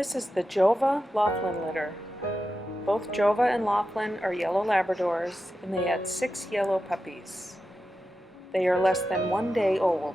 This is the Jova Laughlin litter. Both Jova and Laughlin are yellow Labradors, and they had 6 yellow puppies. They are less than 1 day old.